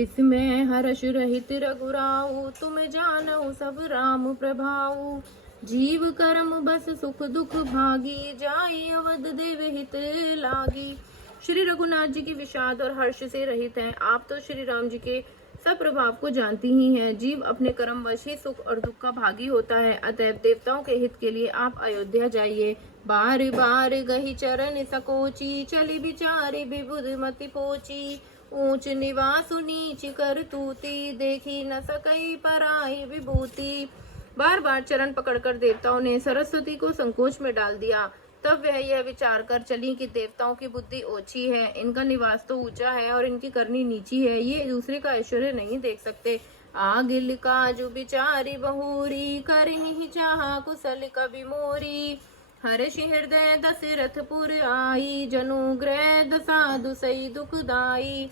विस्मय हर्ष रहित रघुराऊ, तुम जानऊ सब राम प्रभाऊ। जीव कर्म बस सुख दुख भागी, जाई अवध देव हित लागी। श्री रघुनाथ जी की विषाद और हर्ष से रहित हैं। आप तो श्री राम जी के सब प्रभाव को जानती ही हैं। जीव अपने कर्म वश ही सुख और दुख का भागी होता है। अतएव देवताओं के हित के लिए आप अयोध्या जाइए। बार बार गही चरण सकोची, चली विचारी विबुध मति पोची। ऊंच निवासु नीच कर तूती, देखी न सकई पराई विभूति। बार बार चरण पकड़कर देवताओं ने सरस्वती को संकोच में डाल दिया। तब वह यह विचार कर चली कि देवताओं की बुद्धि ओछी है, इनका निवास तो ऊंचा है और इनकी करनी नीची है, ये दूसरे का ऐश्वर्य नहीं देख सकते। आगिल काजु बिचारी बहुरी, करहि चाहा कुशल कवि मोरी। हर्ष हृदय दशरथपुर आई, जनुग्रह दसाधु सई दुखदाई।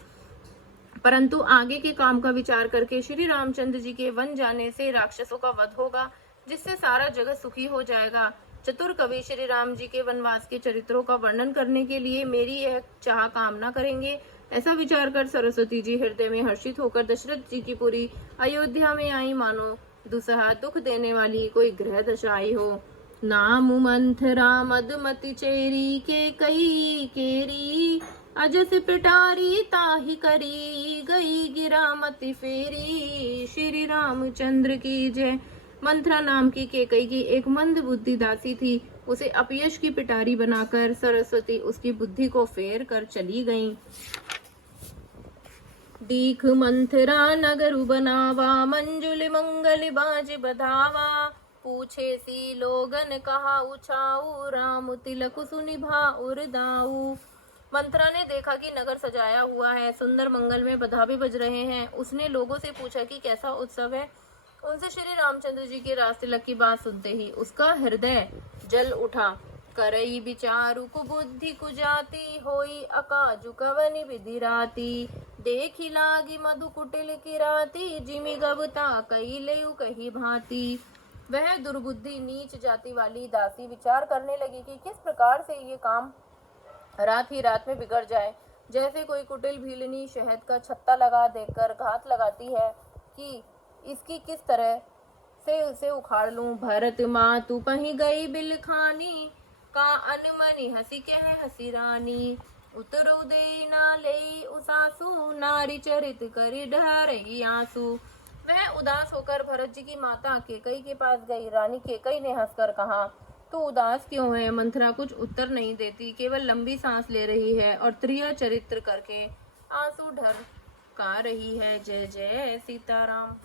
परंतु आगे के काम का विचार करके श्री रामचंद्र जी के वन जाने से राक्षसों का वध होगा, जिससे सारा जगत सुखी हो जाएगा। चतुर कवि श्री राम जी के वनवास के चरित्रों का वर्णन करने के लिए मेरी यह चाह कामना करेंगे। ऐसा विचार कर सरस्वती जी हृदय में हर्षित होकर दशरथ जी की पूरी अयोध्या में आई, मानो दुसहा दुख देने वाली कोई ग्रह दशा आई हो। नाम मंथरा मदमति चेरी, के कई केरी अजस पिटारी ताहि करी, गई गिरा मति फेरी। श्री रामचंद्र की जय। मंथरा नाम की केकई की एक मंद बुद्धि दासी थी। उसे अपयश की पिटारी बनाकर सरस्वती उसकी बुद्धि को फेर कर चली गईं। दीख मंथरा नगरु बनावा, मंजुल मंगल बाज बधावा। पूछे सी लोगन कहा उछाऊ, राम तिलक सुनिभा उरदाऊ। मंथरा ने देखा कि नगर सजाया हुआ है, सुंदर मंगल में बधा भी बज रहे हैं। उसने लोगों से पूछा कि कैसा उत्सव है। उनसे श्री रामचंद्र जी के रास तिलक की बात सुनते ही उसका हृदय जल उठा। करई विचारु कुबुद्धि कुजाति, होई अकाजु कवनि विधि राती। देखी लागी मधु कुटिल किराती, जिमि गवता कई लेउ कही भांति। वह दुर्बुद्धि नीच जाति वाली दासी विचार करने लगी कि किस प्रकार से ये काम रात ही रात में बिगड़ जाए। जैसे कोई कुटिल भीलनी शहद का छत्ता लगा देकर घात लगाती है कि इसकी किस तरह से उसे उखाड़ लूं। भरत मातु पही गई बिलखानी, का अनमनी हसी कह हसी रानी। उतरु दे ना ले उसासु, नारी चरित करी ढरई आंसू। वह उदास होकर भरत जी की माता केकई के पास गई। रानी केकई ने हंसकर कहा, तू उदास क्यों है? मंथरा कुछ उत्तर नहीं देती, केवल लंबी सांस ले रही है और त्रिया चरित्र करके आंसू ढर का रही है। जय जय सीताराम।